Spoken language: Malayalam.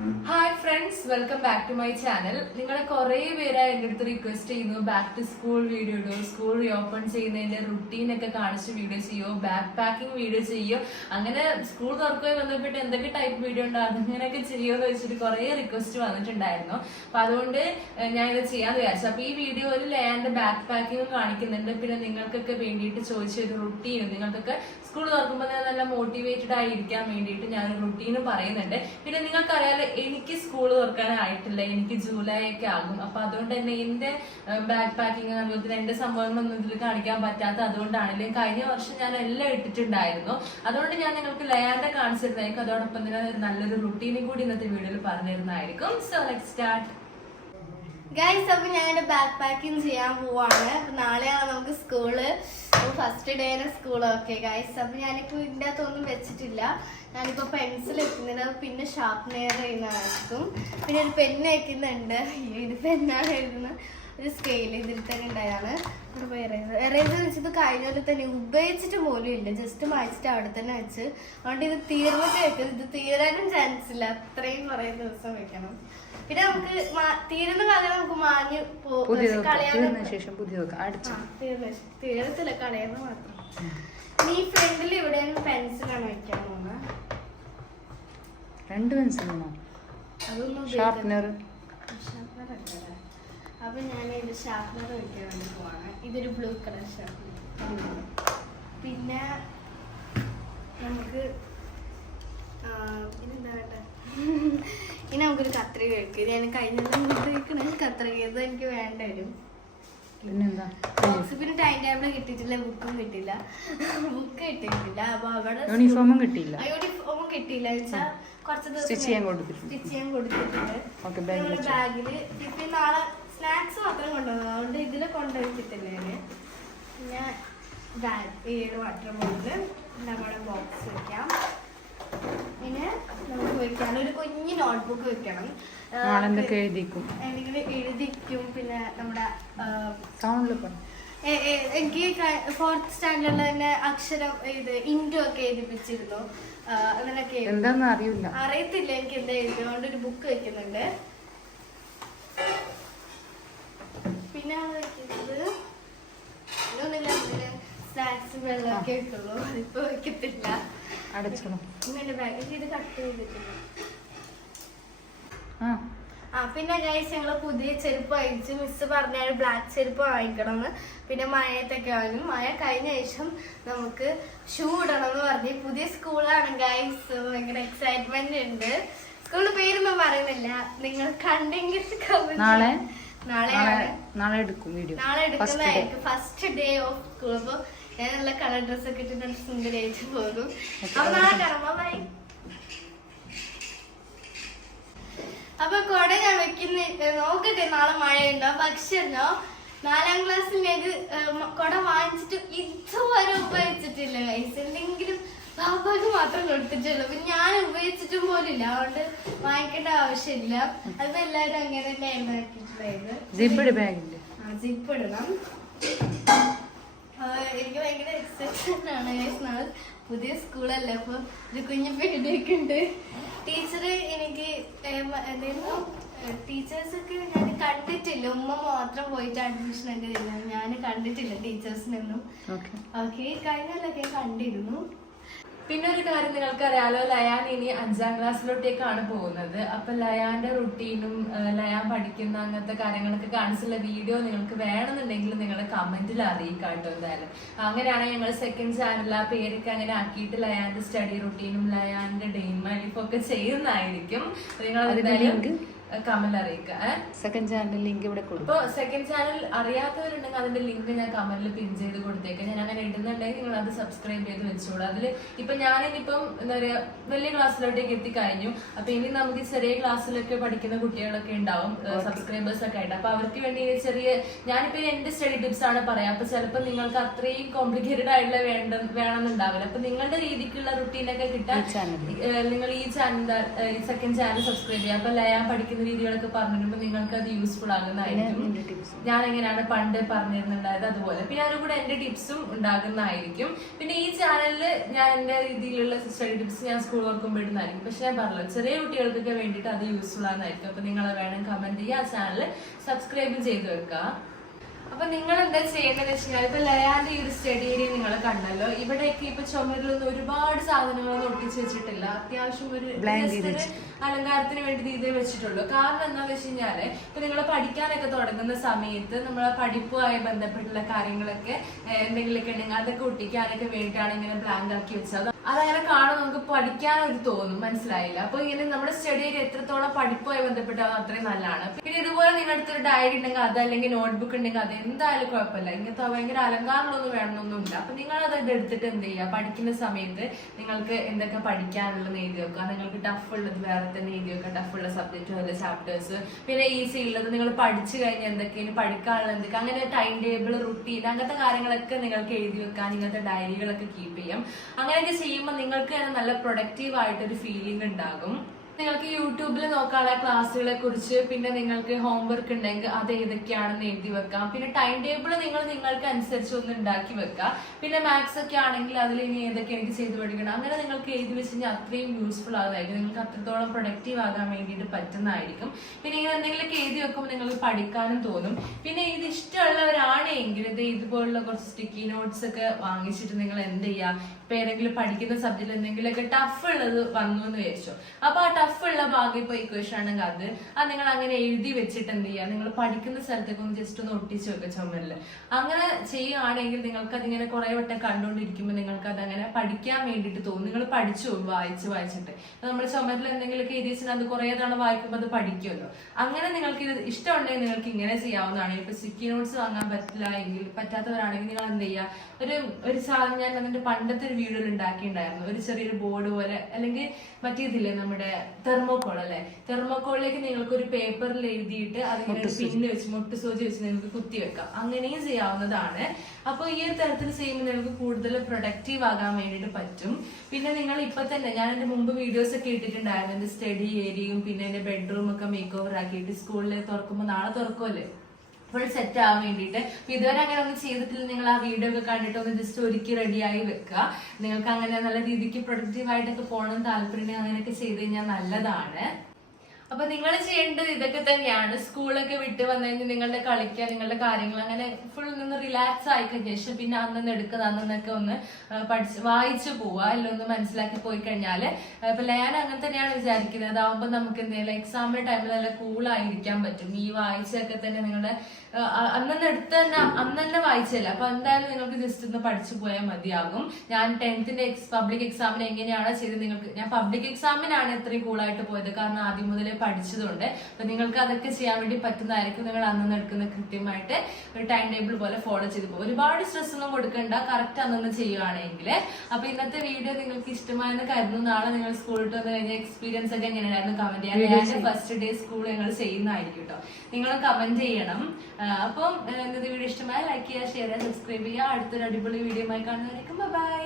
Hi friends, welcome back to my channel. നിങ്ങളെ കുറേ പേരായി എൻ്റെ അടുത്ത് റിക്വസ്റ്റ് ചെയ്യുന്നു ബാക്ക് ടു സ്കൂൾ വീഡിയോ ഇടോ, സ്കൂൾ റീഓപ്പൺ ചെയ്യുന്നതിന്റെ റുട്ടീനൊക്കെ കാണിച്ച് വീഡിയോ ചെയ്യോ, ബാക്ക് പാക്കിംഗ് വീഡിയോ ചെയ്യോ, അങ്ങനെ സ്കൂൾ തുറക്കുകയും ബന്ധപ്പെട്ട് എന്തൊക്കെ ടൈപ്പ് വീഡിയോ ഉണ്ടോ അങ്ങനെയൊക്കെ ചെയ്യുമെന്ന് വെച്ചിട്ട് കുറേ റിക്വസ്റ്റ് വന്നിട്ടുണ്ടായിരുന്നു. അപ്പൊ അതുകൊണ്ട് ഞാൻ ഇത് ചെയ്യാന്ന് വിചാരിച്ചു. അപ്പൊ ഈ വീഡിയോയിൽ ലേൻ്റെ ബാക്ക് പാക്കിംഗ് കാണിക്കുന്നുണ്ട്. പിന്നെ നിങ്ങൾക്കൊക്കെ വേണ്ടിയിട്ട് ചോദിച്ചൊരു റുട്ടീനും, നിങ്ങൾക്കൊക്കെ സ്കൂൾ തുറക്കുമ്പോൾ നല്ല മോട്ടിവേറ്റഡ് ആയിരിക്കാൻ വേണ്ടിയിട്ട് ഞാനൊരു റുട്ടീനും പറയുന്നുണ്ട്. പിന്നെ നിങ്ങൾക്കറിയാലോ, എനിക്ക് സ്കൂൾ തുറക്കാനായിട്ടില്ല, എനിക്ക് ജൂലൈ ഒക്കെ ആകും. അപ്പൊ അതുകൊണ്ട് തന്നെ എന്റെ ബാക്ക് പാക്കിങ് അതുപോലെ തന്നെ എന്റെ സംഭവങ്ങളൊന്നും ഇതിൽ കാണിക്കാൻ പറ്റാത്ത അതുകൊണ്ടാണെങ്കിലും കഴിഞ്ഞ വർഷം ഞാൻ എല്ലാം ഇട്ടിട്ടുണ്ടായിരുന്നു. അതുകൊണ്ട് ഞാൻ നിങ്ങൾക്ക് ലയാന്റെ കാണിച്ചിരുന്നായിരിക്കും. അതോടൊപ്പം തന്നെ നല്ലൊരു റുട്ടീനും കൂടി ഇന്നത്തെ വീഡിയോയിൽ പറഞ്ഞിരുന്നതായിരിക്കും. So let's start. ഗൈസ്, അപ്പൊ ഞാൻ ബാക്ക് പാക്കിങ് ചെയ്യാൻ പോവാണ്. നാളെയാണ് നമുക്ക് സ്കൂള്, ഫസ്റ്റ് ഡേയുടെ സ്കൂൾ. ഓക്കെ ഗൈസ്, അപ്പൊ ഞാനിപ്പോ ഇതിൻ്റെ അകത്തൊന്നും വെച്ചിട്ടില്ല. ഞാനിപ്പോ പെൻസിൽ വെക്കുന്നുണ്ട്, പിന്നെ ഷാർപ്പ്നർ ചെയ്യുന്നതായിരിക്കും. പിന്നെ ഒരു പെണ്ണ് വെക്കുന്നുണ്ട്. ഇത് പെണ്ണാണ് എഴുതുന്നത്. ഒരു സ്കെയിൽ ഇതിൽ തന്നെ ഉണ്ടായാണ്. എറേസർ വെച്ചത് കഴിഞ്ഞ പോലെ തന്നെ ഉപയോഗിച്ചിട്ട് പോലും ഇല്ല, ജസ്റ്റ് മായ്ച്ചിട്ട് അവിടെ തന്നെ വെച്ച്. അതുകൊണ്ട് ഇത് തീർന്നിട്ട് വെക്കരുത്, ഇത് തീരാനും ചാൻസ് ഇല്ല, അത്രയും കുറെ ദിവസം വെക്കണം. പിന്നെ നമുക്ക് തീരുന്ന കാലം നമുക്ക് മാഞ്ഞു തീരത്തില്ല, കളയുന്ന മാത്രം. ഈ ഫ്രണ്ടിൽ ഇവിടെ പെൻസിലാണ് വെക്കാൻ പോകുന്നത്. രണ്ട് പെൻസിലാണോ? അതൊന്നും ഷാർപ്പ്നർ. അപ്പൊ ഞാൻ ഇത് ഷാർപ്പ്നർ വെക്കാൻ വേണ്ടി പോവാണ്. ഇതൊരു ബ്ലൂ കളർ ഷാർപ്പ്നർ. പിന്നെ നമുക്ക് പിന്നെന്താ വേണ്ട, ഇനി നമുക്കൊരു കത്രിക വെക്കും. ഞാൻ കഴിഞ്ഞ വെക്കണേ കത്രിക, ഇത് എനിക്ക് വേണ്ട വരും. പിന്നെന്താ, പിന്നെ ടൈം ടേബിൾ കിട്ടിയിട്ടില്ല, ബുക്കും കിട്ടില്ല. ബുക്ക് കിട്ടിയിട്ടില്ല. അപ്പൊ അവിടെ യൂണിഫോമും കിട്ടിയില്ല. യൂണിഫോമും കിട്ടിയില്ല വെച്ചാൽ കുറച്ച് ദിവസം സ്റ്റിച്ച് ചെയ്യാൻ കൊടുത്തിട്ടുണ്ട്. ബാഗില്. ഇപ്പൊ നാളെ സ്നാക്സ് മാത്രം കൊണ്ടുവന്നു, അതുകൊണ്ട് ഇതില് കൊണ്ടുവച്ചിട്ടില്ല ഞാന്. പിന്നെ ബാഗ് 7 വാട്ടർ ബോട്ടില് നമ്മുടെ ബോക്സ് വെക്കാം. പിന്നെ നമുക്ക് വെക്കാൻ ഒരു കുഞ്ഞു നോട്ട്ബുക്ക് വെക്കണം. എഴുതിക്കും. പിന്നെ നമ്മുടെ സൗണ്ടിൽ എനിക്ക് 4th സ്റ്റാൻഡേർഡിൽ തന്നെ അക്ഷരം ഇത് ഇൻഡു ഒക്കെ എഴുതിപ്പിച്ചിരുന്നു. അങ്ങനെയൊക്കെ എന്താന്ന് അറിയത്തില്ല എനിക്ക് എന്താ എഴുതിയോണ്ട് ഒരു ബുക്ക് വെക്കുന്നുണ്ട്. പിന്നെ വെക്കുന്നത് സ്നാക്സ് വെള്ളമൊക്കെ വെക്കുള്ളൂ, അതിപ്പോ വെക്കത്തില്ല. ഇത് കട്ട് ചെയ്തിട്ടില്ല. പിന്നെ ഗൈസ്, ഞങ്ങള് പുതിയ ചെരുപ്പ് അയച്ചു. മിസ് പറഞ്ഞാൽ ബ്ലാക്ക് ചെരുപ്പ് വാങ്ങിക്കണം. പിന്നെ മഴയത്തൊക്കെ വാങ്ങും. മഴ കഴിഞ്ഞ ശേഷം നമുക്ക് ഷൂ ഇടണം എന്ന് പറഞ്ഞ്. പുതിയ സ്കൂളാണ് ഗൈസ്, ഭയങ്കര എക്സൈറ്റ്മെന്റ് ഉണ്ട്. സ്കൂളിന്റെ പേരൊന്നും പറയുന്നില്ല, നിങ്ങൾ കണ്ടെങ്കിൽ നാളെ എടുക്കുന്നതായിരിക്കും ഫസ്റ്റ് ഡേ ഓഫ് സ്കൂൾ. അപ്പൊ ഞാൻ നല്ല കളർ ഡ്രസ് ഒക്കെ ഇട്ടിട്ട് സുന്ദരമായിട്ട് പോകും. അപ്പൊ നാളെ കാണാം, ബൈ. അപ്പൊ കൊട ഞാൻ വെക്കുന്ന നോക്കട്ടെ, നാളെ മഴയുണ്ടോ. പക്ഷെ 4ാം ക്ലാസ്സിലേക്ക് കൊട വാങ്ങിച്ചിട്ട് ഇതുവരെ ഉപയോഗിച്ചിട്ടില്ല ഗൈസ്. എന്തെങ്കിലും ബാബാക്ക് മാത്രം കൊടുത്തിട്ടുള്ളൂ, പിന്നെ ഞാൻ ഉപയോഗിച്ചിട്ടും പോലില്ല. അതുകൊണ്ട് വാങ്ങിക്കേണ്ട ആവശ്യമില്ല. അതിപ്പോ എല്ലാരും അങ്ങനെ തന്നെ ആക്കിയിട്ടുണ്ടായത്. ജിപ്പ് ഇടണം. എനിക്ക് ഭയങ്കര എക്സൈറ്റ്മെന്റ് ആണ് ഗൈസ്. നാളെ പുതിയ സ്കൂളല്ലേ, അപ്പൊ ഒരു കുഞ്ഞു പേടിയൊക്കെ ഉണ്ട്. ടീച്ചർ എനിക്ക് എന്തായിരുന്നു, ടീച്ചേഴ്സൊക്കെ ഞാൻ കണ്ടിട്ടില്ല. ഉമ്മ മാത്രം പോയിട്ട് അഡ്മിഷൻ ഒക്കെ തരുന്നത്, ഞാൻ കണ്ടിട്ടില്ല ടീച്ചേഴ്സിനൊന്നും. ഓക്കെ, കഴിഞ്ഞല്ലൊക്കെ കണ്ടിരുന്നു. പിന്നെ ഒരു കാര്യം നിങ്ങൾക്കറിയാലോ, ലയാൻ ഇനി 5ാം ക്ലാസ്സിലോട്ടേക്കാണ് പോകുന്നത്. അപ്പൊ ലയാന്റെ റുട്ടീനും ലയാൻ പഠിക്കുന്ന അങ്ങനത്തെ കാര്യങ്ങളൊക്കെ കാണിച്ചുള്ള വീഡിയോ നിങ്ങൾക്ക് വേണമെന്നുണ്ടെങ്കിൽ നിങ്ങൾ കമന്റിൽ അറിയിക്കാം കേട്ടോ. എന്തായാലും അങ്ങനെയാണെങ്കിൽ ഞങ്ങൾ സെക്കൻഡ് ചാനൽ ആ പേരൊക്കെ അങ്ങനെ ആക്കിയിട്ട് ലയാന്റെ സ്റ്റഡി റുട്ടീനും ലയാന്റെ ഡേ ഇൻ മൈ ലൈഫ് ഒക്കെ ചെയ്യുന്നതായിരിക്കും. നിങ്ങൾ എന്തായാലും കമന്റ് അറിയിക്കുക. സെക്കൻഡ് ചാനൽ ലിങ്ക് ഇവിടെ കൊടുക്കും. ഇപ്പോൾ സെക്കൻഡ് ചാനൽ അറിയാത്തവരുണ്ടെങ്കിൽ അതിന്റെ ലിങ്ക് ഞാൻ കമന്റിൽ പിൻ ചെയ്ത് കൊടുത്തേക്കാം. ഞാൻ അങ്ങനെ ഇടുന്നുണ്ടെങ്കിൽ നിങ്ങൾ അത് സബ്സ്ക്രൈബ് ചെയ്ത് വെച്ചോളൂ. അതിൽ ഇപ്പൊ ഞാനിപ്പം എന്താ പറയാ, വലിയ ക്ലാസ്സിലോട്ടേക്ക് എത്തിക്കഴിഞ്ഞു. അപ്പൊ ഇനി നമുക്ക് ചെറിയ ക്ലാസ്സിലൊക്കെ പഠിക്കുന്ന കുട്ടികളൊക്കെ ഉണ്ടാവും, സബ്സ്ക്രൈബേഴ്സ് ഒക്കെ ആയിട്ട്. അപ്പൊ അവർക്ക് വേണ്ടി ചെറിയ ഞാനിപ്പോ എന്റെ സ്റ്റഡി ടിപ്സ് ആണ് പറയാം. അപ്പൊ ചിലപ്പോൾ നിങ്ങൾക്ക് അത്രയും കോംപ്ലിക്കേറ്റഡ് ആയിട്ടുള്ള വേണമെന്നുണ്ടാവില്ല. അപ്പൊ നിങ്ങളുടെ രീതിക്കുള്ള റുട്ടീനൊക്കെ കിട്ടാൻ നിങ്ങൾ ഈ ചാനൽ സെക്കൻഡ് ചാനൽ സബ്സ്ക്രൈബ് ചെയ്യാം. അപ്പൊ ലയാൻ പഠിക്കുന്ന പറ്റുന്ന രീതികളൊക്കെ പറഞ്ഞിരുമ്പോൾ നിങ്ങൾക്ക് അത് യൂസ്ഫുൾ ആകുന്നതായിരിക്കും. ഞാൻ എങ്ങനെയാണ് പണ്ട് പറഞ്ഞിരുന്നുണ്ടായത് അതുപോലെ പിന്നെ അതിന് കൂടെ എന്റെ ടിപ്സും ഉണ്ടാകുന്നതായിരിക്കും. പിന്നെ ഈ ചാനലിൽ ഞാൻ എന്റെ രീതിയിലുള്ള സ്റ്റഡി ടിപ്സ് ഞാൻ സ്കൂൾ വർക്കുമ്പോൾ ഇടുന്നതായിരിക്കും. പക്ഷെ ഞാൻ പറഞ്ഞല്ലോ ചെറിയ കുട്ടികൾക്കൊക്കെ വേണ്ടിയിട്ട് അത് യൂസ്ഫുൾ ആകുന്നതായിരിക്കും. അപ്പൊ നിങ്ങൾ വേണം കമന്റ് ചെയ്യുക, ആ ചാനൽ സബ്സ്ക്രൈബ് ചെയ്ത് വെക്കുക. അപ്പൊ നിങ്ങൾ എന്താ ചെയ്യേണ്ടതെന്ന് വെച്ച് കഴിഞ്ഞാൽ ഇപ്പൊ ലയാന്റെ ഈ ഒരു സ്റ്റഡി ഏരിയ നിങ്ങൾ കണ്ടല്ലോ, ഇവിടെയൊക്കെ ഇപ്പൊ ചുമരിലൊന്നും ഒരുപാട് സാധനങ്ങളൊന്നും ഒട്ടിച്ച് വെച്ചിട്ടില്ല. അത്യാവശ്യം ഒരു അലങ്കാരത്തിന് വേണ്ടി ഇത് വെച്ചിട്ടുള്ളൂ. കാരണം എന്താണെന്ന് വെച്ച് കഴിഞ്ഞാല് ഇപ്പൊ നിങ്ങൾ പഠിക്കാനൊക്കെ തുടങ്ങുന്ന സമയത്ത് നമ്മളെ പഠിപ്പുമായി ബന്ധപ്പെട്ടുള്ള കാര്യങ്ങളൊക്കെ എന്തെങ്കിലുമൊക്കെ ഉണ്ടെങ്കിൽ അതൊക്കെ ഒട്ടിക്കാനൊക്കെ വേണ്ടിയിട്ടാണ് ഇങ്ങനെ ബ്ലാങ്ക് ആക്കി വെച്ചത്. അതങ്ങനെ കാണും നമുക്ക് പഠിക്കാനൊരു തോന്നും. മനസ്സിലായില്ല? അപ്പൊ ഇങ്ങനെ നമ്മുടെ സ്റ്റഡി ഏരിയ എത്രത്തോളം പഠിപ്പുമായി ബന്ധപ്പെട്ടാൽ അത്രയും നല്ലതാണ്. പിന്നെ ഇതുപോലെ നിങ്ങളുടെ അടുത്തൊരു ഡയറി ഉണ്ടെങ്കിൽ അത് അല്ലെങ്കിൽ നോട്ട്ബുക്ക് ഉണ്ടെങ്കിൽ അത് എന്തായാലും കുഴപ്പമില്ല. ഇങ്ങനത്തെ ഭയങ്കര അലങ്കാരങ്ങളൊന്നും വേണമെന്നൊന്നുമില്ല. അപ്പൊ നിങ്ങൾ അത് എടുത്തിട്ട് എന്ത് ചെയ്യുക, പഠിക്കുന്ന സമയത്ത് നിങ്ങൾക്ക് എന്തൊക്കെ പഠിക്കാനുള്ളത് എഴുതി വെക്കുക. നിങ്ങൾക്ക് ടഫ് ഉള്ളത് വേറെ തന്നെ എഴുതി വെക്കുക, ടഫുള്ള സബ്ജക്റ്റ് അല്ല ചാപ്റ്റേഴ്സ്. പിന്നെ ഈസി ഉള്ളത് നിങ്ങൾ പഠിച്ചു കഴിഞ്ഞാൽ എന്തൊക്കെയാണ് പഠിക്കാനുള്ളത് എന്തൊക്കെ, അങ്ങനെ ടൈം ടേബിൾ, റുട്ടീൻ, അങ്ങനത്തെ കാര്യങ്ങളൊക്കെ നിങ്ങൾക്ക് എഴുതി വെക്കാൻ ഇങ്ങനത്തെ ഡയറികളൊക്കെ കീപ്പ് ചെയ്യാം. അങ്ങനെയൊക്കെ ചെയ്യുമ്പോൾ നിങ്ങൾക്ക് തന്നെ നല്ല പ്രൊഡക്റ്റീവ് ആയിട്ടൊരു ഫീലിംഗ് ഉണ്ടാകും. നിങ്ങൾക്ക് യൂട്യൂബിൽ നോക്കാനുള്ള ക്ലാസ്സുകളെ കുറിച്ച്, പിന്നെ നിങ്ങൾക്ക് ഹോംവർക്ക് ഉണ്ടെങ്കിൽ അത് ഏതൊക്കെയാണെന്ന് എഴുതി വെക്കാം. പിന്നെ ടൈം ടേബിൾ നിങ്ങൾക്ക് അനുസരിച്ച് ഒന്ന് ഉണ്ടാക്കി വെക്കാം. പിന്നെ മാത്സ് ഒക്കെ ആണെങ്കിൽ അതിൽ ഇനി ഏതൊക്കെ എനിക്ക് ചെയ്ത് പഠിക്കണം അങ്ങനെ നിങ്ങൾക്ക് എഴുതി വെച്ച് കഴിഞ്ഞാൽ അത്രയും യൂസ്ഫുൾ ആകുന്നതായിരിക്കും. നിങ്ങൾക്ക് അത്രത്തോളം പ്രൊഡക്റ്റീവ് ആകാൻ വേണ്ടിയിട്ട് പറ്റുന്നതായിരിക്കും. പിന്നെ ഇങ്ങനെ എന്തെങ്കിലുമൊക്കെ എഴുതി വെക്കുമ്പോൾ നിങ്ങൾക്ക് പഠിക്കാനും തോന്നും. പിന്നെ ഇത് ഇഷ്ടമുള്ളവരാണെങ്കിൽ ഇതുപോലുള്ള കുറച്ച് സ്റ്റിക്കി നോട്ട്സ് ഒക്കെ വാങ്ങിച്ചിട്ട് നിങ്ങൾ എന്ത് ചെയ്യുക, ഇപ്പൊ ഏതെങ്കിലും പഠിക്കുന്ന സബ്ജക്റ്റിൽ എന്തെങ്കിലുമൊക്കെ ടഫ് ഉള്ളത് വന്നു എന്ന് വിചാരിച്ചോ, അപ്പൊ ആ ടഫ് ഉള്ള ഭാഗം ഇപ്പൊ ഇക്വേഷൻ ആണെങ്കിൽ അത് നിങ്ങൾ അങ്ങനെ എഴുതി വെച്ചിട്ട് എന്ത് ചെയ്യുക, നിങ്ങൾ പഠിക്കുന്ന സ്ഥലത്തേക്ക് ഒന്ന് ജസ്റ്റ് ഒന്ന് ഒട്ടിച്ച് വെക്കുക ചുമരില്. അങ്ങനെ ചെയ്യുകയാണെങ്കിൽ നിങ്ങൾക്ക് അതിങ്ങനെ കുറെ വട്ടം കണ്ടുകൊണ്ടിരിക്കുമ്പോൾ നിങ്ങൾക്ക് അതങ്ങനെ പഠിക്കാൻ വേണ്ടിയിട്ട് തോന്നും. നിങ്ങൾ പഠിച്ചു വായിച്ചിട്ട് നമ്മൾ ചുമരിൽ എന്തെങ്കിലുമൊക്കെ എഴുതി വെച്ചാൽ അത് കുറെ തവണ വായിക്കുമ്പോൾ അത് പഠിക്കുമല്ലോ. അങ്ങനെ നിങ്ങൾക്ക് ഇത് ഇഷ്ടമുണ്ടെങ്കിൽ നിങ്ങൾക്ക് ഇങ്ങനെ ചെയ്യാവുന്നതാണ്. ഇപ്പൊ സ്റ്റിക്കി നോട്ട്സ് വാങ്ങാൻ പറ്റില്ല എങ്കിൽ, പറ്റാത്തവരാണെങ്കിൽ നിങ്ങൾ എന്ത് ചെയ്യുക, ഒരു സാധനം ഞാൻ അതിന്റെ പണ്ടത്തെ ഒരു വീഡിയോയിൽ ഉണ്ടാക്കിയിട്ടുണ്ടായിരുന്നു. ഒരു ചെറിയൊരു ബോർഡ് പോലെ, അല്ലെങ്കിൽ മറ്റേതില്ലേ നമ്മുടെ തെർമോക്കോൾ അല്ലെ, തെർമോക്കോളിലേക്ക് നിങ്ങൾക്ക് ഒരു പേപ്പറിൽ എഴുതിയിട്ട് അതിങ്ങനെ പിന്ന് വെച്ച് മുട്ടുസൂചി വെച്ച് നിങ്ങൾക്ക് കുത്തി വെക്കാം. അങ്ങനെയും ചെയ്യാവുന്നതാണ്. അപ്പൊ ഈ ഒരു തരത്തിൽ ചെയ്യുമ്പോൾ നിങ്ങൾക്ക് കൂടുതൽ പ്രൊഡക്റ്റീവ് ആകാൻ വേണ്ടിയിട്ട് പറ്റും. പിന്നെ നിങ്ങൾ ഇപ്പൊ തന്നെ ഞാൻ എന്റെ മുമ്പ് വീഡിയോസ് ഒക്കെ ഇട്ടിട്ടുണ്ടായിരുന്നു, എന്റെ സ്റ്റഡി ഏരിയയും പിന്നെ എന്റെ ബെഡ്റൂം ഒക്കെ മേക്ക് ഓവർ ആക്കിയിട്ട് സ്കൂളിൽ തുറക്കുമ്പോൾ, നാളെ തുറക്കുമല്ലേ, ഫുൾ സെറ്റ് ആവാൻ വേണ്ടിയിട്ട്. അപ്പൊ ഇതുവരെ അങ്ങനെ ഒന്നും ചെയ്തിട്ടില്ല, നിങ്ങൾ ആ വീഡിയോ ഒക്കെ കണ്ടിട്ട് ഒന്ന് ജസ്റ്റ് ഒരുക്കി റെഡിയായി വെക്കുക. നിങ്ങൾക്ക് അങ്ങനെ നല്ല രീതിക്ക് പ്രൊഡക്റ്റീവ് ആയിട്ടൊക്കെ പോകണം താല്പര്യം, അങ്ങനെയൊക്കെ ചെയ്ത് കഴിഞ്ഞാൽ നല്ലതാണ്. അപ്പൊ നിങ്ങൾ ചെയ്യേണ്ടത് ഇതൊക്കെ തന്നെയാണ്. സ്കൂളൊക്കെ വിട്ട് വന്നു കഴിഞ്ഞാൽ നിങ്ങളുടെ കളിക്കുക, നിങ്ങളുടെ കാര്യങ്ങൾ അങ്ങനെ ഫുൾ നിന്ന് റിലാക്സ് ആയിക്കഴിഞ്ഞ ശേഷം പിന്നെ അന്നൊന്ന് എടുക്കുക, അന്നൊക്കെ ഒന്ന് വായിച്ചു പോവുക, എല്ലാം ഒന്ന് മനസ്സിലാക്കി പോയി കഴിഞ്ഞാല് ഇപ്പൊ ഞാൻ അങ്ങനെ തന്നെയാണ് വിചാരിക്കുന്നത്. അതാവുമ്പോൾ നമുക്ക് എന്തെങ്കിലും എക്സാമിന്റെ ടൈമിൽ നല്ല കൂളായിരിക്കാൻ പറ്റും. ഈ വായിച്ചൊക്കെ തന്നെ നിങ്ങളുടെ അന്ന് തന്നെ വായിച്ചല്ല, അപ്പൊ എന്തായാലും നിങ്ങൾക്ക് ജസ്റ്റ് ഒന്ന് പഠിച്ചു പോയാൽ മതിയാകും. ഞാൻ 10th പബ്ലിക് എക്സാമിന് എങ്ങനെയാണോ ചെയ്തത്, ഞാൻ പബ്ലിക് എക്സാമിനാണ് ഇത്രയും കൂളായിട്ട് പോയത്, കാരണം ആദ്യം മുതലേ പഠിച്ചതുകൊണ്ട്. അപ്പൊ നിങ്ങൾക്ക് അതൊക്കെ ചെയ്യാൻ വേണ്ടി പറ്റുന്നതായിരിക്കും. നിങ്ങൾ അന്ന് എടുക്കുന്ന കൃത്യമായിട്ട് ഒരു ടൈം ടേബിൾ പോലെ ഫോളോ ചെയ്ത് പോകും. ഒരുപാട് സ്ട്രെസ് ഒന്നും കൊടുക്കണ്ട, കറക്റ്റ് അന്ന് ചെയ്യുകയാണെങ്കിൽ. അപ്പൊ ഇന്നത്തെ വീഡിയോ നിങ്ങൾക്ക് ഇഷ്ടമായെന്ന് കരുതുന്നു. നാളെ നിങ്ങൾ സ്കൂളിൽ വന്നു കഴിഞ്ഞാൽ എക്സ്പീരിയൻസ് ഒക്കെ എങ്ങനെയായിരുന്നു കമന്റ് ചെയ്യാൻ. ഫസ്റ്റ് ഡേ സ്കൂൾ ഞങ്ങൾ ചെയ്യുന്നതായിരിക്കും കേട്ടോ, നിങ്ങൾ കമന്റ് ചെയ്യണം. അപ്പം ഇന്നത്തെ വീഡിയോ ഇഷ്ടമായ ലൈക്ക് ചെയ്യുക, ഷെയർ ചെയ്യുക, സബ്സ്ക്രൈബ് ചെയ്യുക. അടുത്തൊരു അടിപൊളി വീഡിയോ ആയി കാണുന്നതായിരിക്കും. ബൈ.